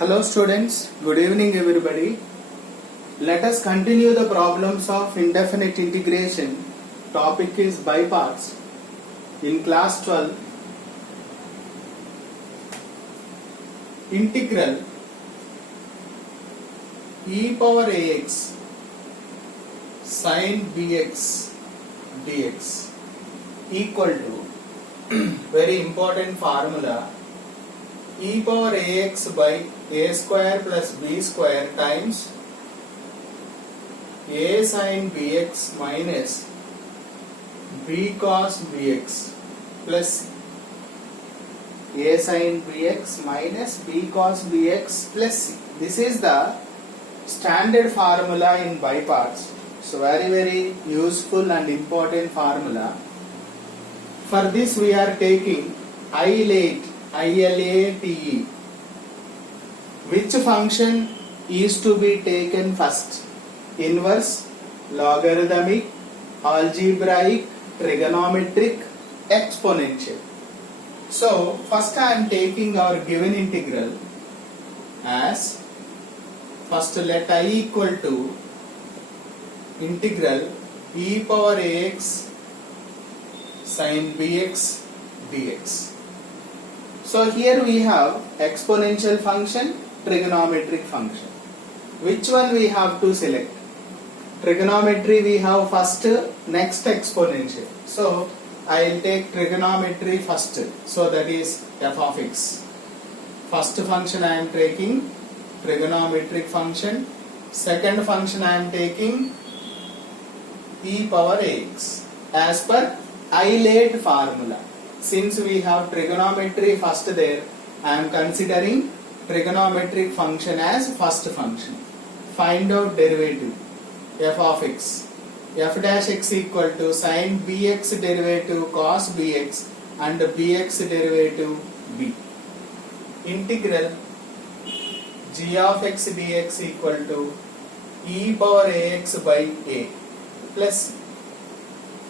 Hello students, good evening everybody. Let us continue the problems of indefinite integration. Topic is by parts. In class 12, integral e power ax sin bx dx equal to very important formula e power ax by a square plus b square times a sin bx minus b cos bx plus a sin bx minus b cos bx plus c. This is the standard formula in by parts. So very useful and important formula. For this we are taking ILATE, ILATE. Which function is to be taken first? Inverse, logarithmic, algebraic, trigonometric, exponential. So first I am taking our given integral as, first let I equal to integral e power ax sin bx dx. So here we have exponential function, trigonometric function. Which one we have to select? Trigonometry we have first, next exponential. So I will take trigonometry first. So that is f of x. First function I am taking trigonometric function. Second function I am taking e power ax as per ILATE formula. Since we have trigonometry first there, I am considering trigonometric function as first function. Find out derivative f of x. F dash x equal to sin bx derivative cos bx and bx derivative b. Integral g of x dx equal to e power ax by a plus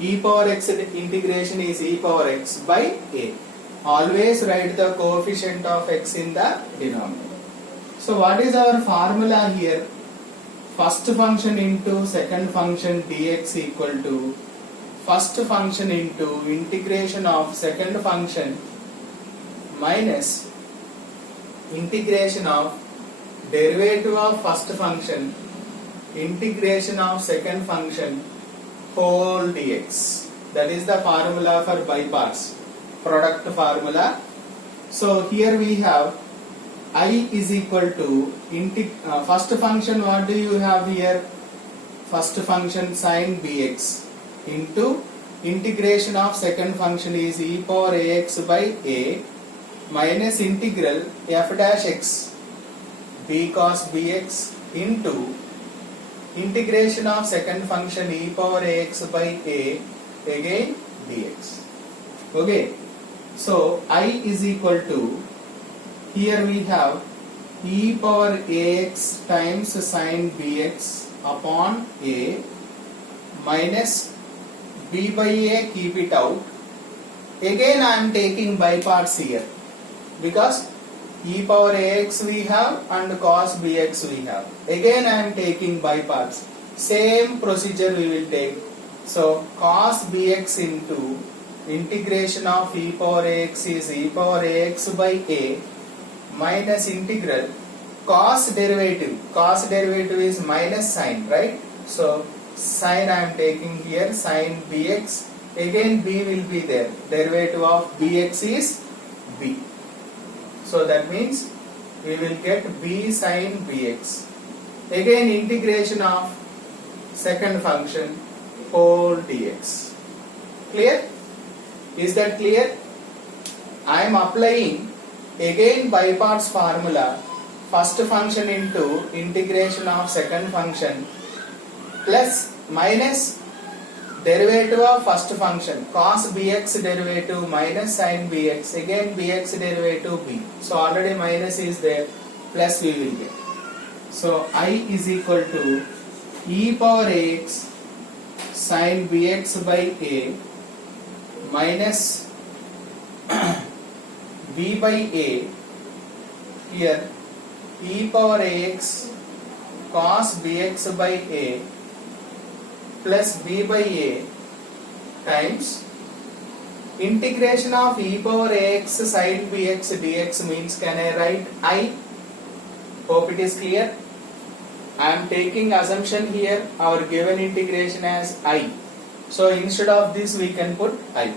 e power x integration is e power x by a. Always write the coefficient of x in the denominator. So what is our formula here? First function into second function dx equal to first function into integration of second function minus integration of derivative of first function integration of second function whole dx. That is the formula for by parts, product formula. So here we have I is equal to first function. What do you have here? First function sin bx into integration of second function is e power ax by a minus integral f dash x b cos bx into integration of second function e power ax by a again dx. Okay, so I is equal to, here we have e power ax times sin bx upon a minus b by a, keep it out. Again I am taking by parts here because e power ax we have and cos bx we have. Again I am taking by parts. Same procedure we will take. So cos bx into integration of e power ax is e power ax by a minus integral cos derivative. Cos derivative is minus sin, right? So sin I am taking here, sin bx. Again b will be there. Derivative of bx is b. So that means we will get b sin bx. Again integration of second function whole dx. Clear? Is that clear? I am applying again by parts formula. First function into integration of second function plus minus derivative of first function cos bx derivative minus sin bx, again bx derivative b. So already minus is there, plus we will get. So I is equal to e power ax sin bx by a minus b by a, here e power ax cos bx by a plus b by a times integration of e power ax sin bx dx means, can I write I? Hope it is clear. I am taking assumption here, our given integration as I. So instead of this we can put I.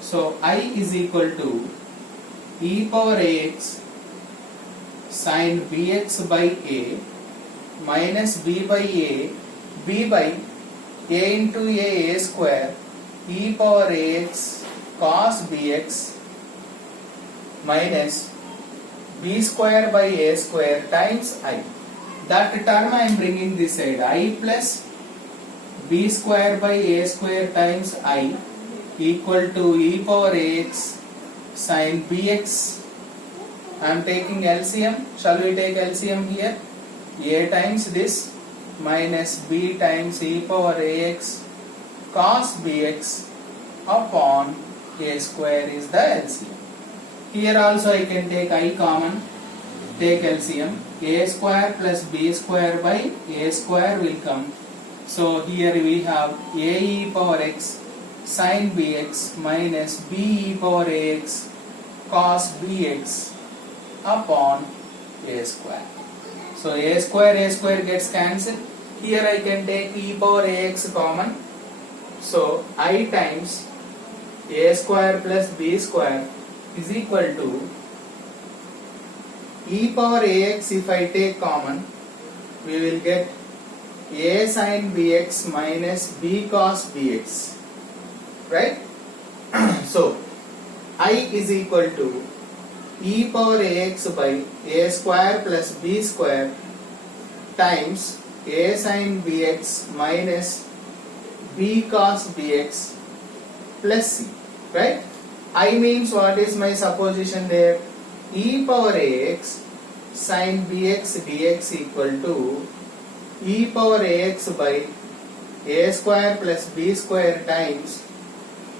So I is equal to e power ax sin bx by a minus b by a into a square e power ax cos bx minus b square by a square times I. That term I am bringing this side, I plus b square by a square times I equal to e power ax sin bx. I am taking LCM. Shall we take LCM here? A times this minus b times e power ax cos bx upon a square is the LCM. Here also I can take I common, take LCM. A square plus b square by a square will come. So here we have a e power x sin bx minus b e power ax cos bx upon a square. So a square gets cancelled. Here I can take e power ax common. So I times a square plus b square is equal to e power ax. If I take common, we will get a sin bx minus b cos bx, right? So I is equal to e power ax by a square plus b square times a sin bx minus b cos bx plus c, right? I means, what is my supposition there? E power ax sin bx dx equal to e power ax by a square plus b square times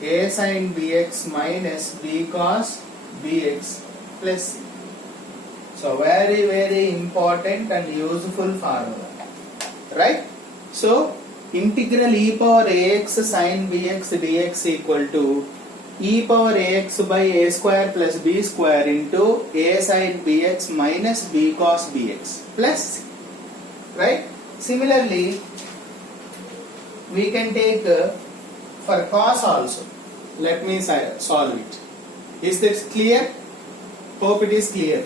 a sin bx minus b cos bx plus c. So very important and useful formula, right? So integral e power ax sin bx dx equal to e power ax by a square plus b square into a sin bx minus b cos bx plus c, right? Similarly, we can take for cos also. Let me solve it. Is this clear? Hope it is clear.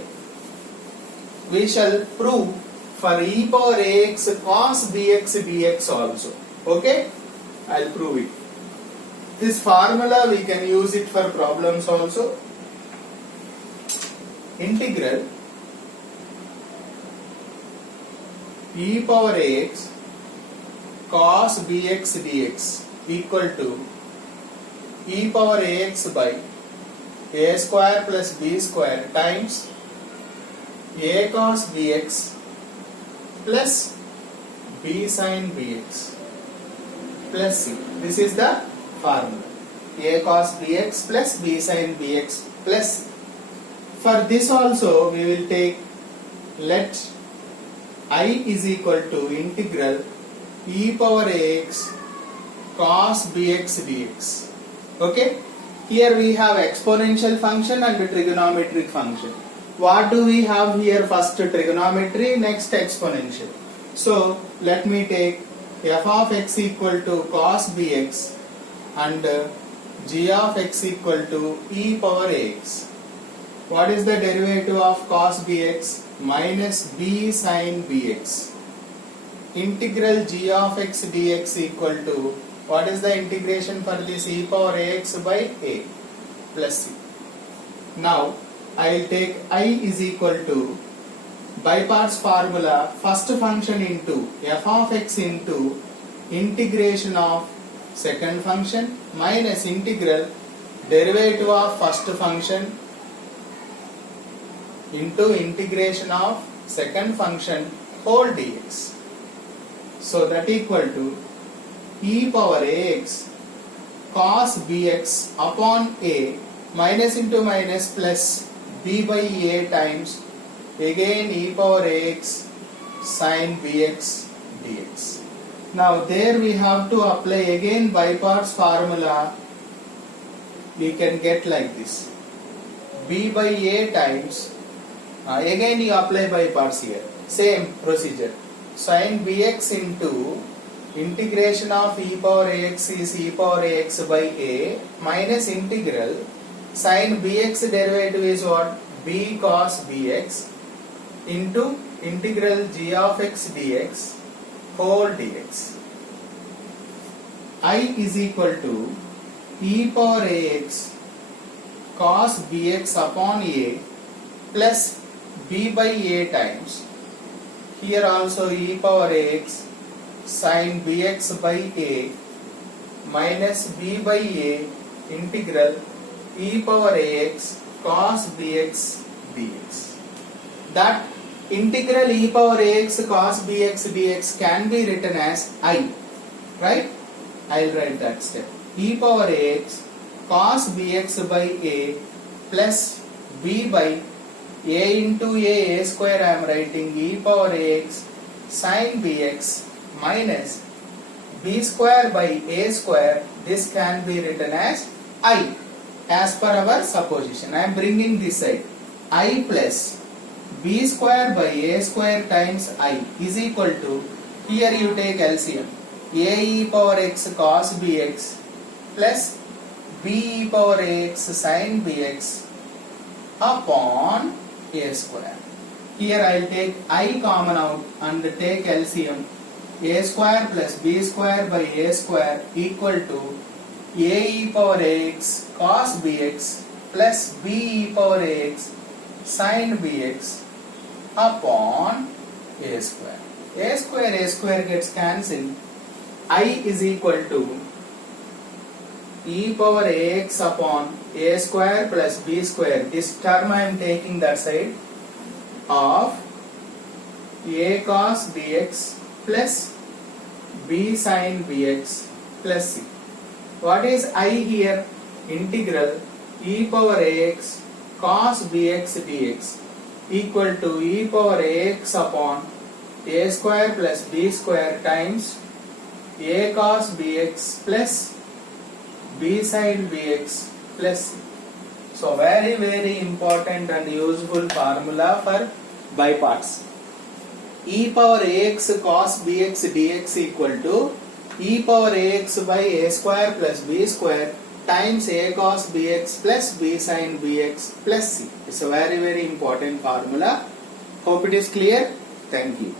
We shall prove for e power ax cos bx dx also. Okay? I'll prove it. This formula we can use it for problems also. Integral e power ax cos bx dx equal to e power ax by a square plus b square times a cos bx plus b sin bx plus c. This is the formula. A cos bx plus b sin bx plus c. For this also we will take, let I is equal to integral e power ax cos bx dx. Okay? Here we have exponential function and trigonometric function. What do we have here? First trigonometry, next exponential. So let me take f of x equal to cos bx and g of x equal to e power ax. What is the derivative of cos bx? Minus b sin bx. Integral g of x dx equal to, what is the integration for this? E power ax by a plus c. Now I will take I is equal to, by parts formula, first function into f of x into integration of second function minus integral derivative of first function into integration of second function whole dx. So that equal to e power ax cos bx upon a minus into minus plus b by a times again e power ax sin bx dx. Now there we have to apply again by parts formula. We can get like this: b by a times, again you apply by parts here, same procedure, sin bx into integration of e power ax is e power ax by a minus integral sin bx derivative is what? B cos bx into integral g of x dx whole dx. I is equal to e power ax cos bx upon a plus b by a times, here also e power ax sin bx by a minus b by a integral e power ax cos bx dx. That integral e power ax cos bx dx can be written as I, right? I'll write that step. E power ax cos bx by a plus b by a into a square, I am writing e power ax sin bx minus b square by a square. This can be written as I as per our supposition. I am bringing this side. I plus b square by a square times I is equal to, here you take LCM, a e power x cos bx plus b e power x sin bx upon a square. Here I will take I common out and take LCM. A square plus b square by a square equal to a e power x cos bx plus b e power x sin bx upon a square. A square gets cancelled. I is equal to e power ax upon a square plus b square. This term I am taking that side of a cos bx plus b sin bx plus c. What is I here? Integral e power ax cos bx dx equal to e power ax upon a square plus b square times a cos bx plus b sin bx plus c. So very important and useful formula for by parts. E power ax cos bx dx equal to e power ax by a square plus b square times a cos bx plus b sin bx plus c. It's a very important formula. Hope it is clear. Thank you.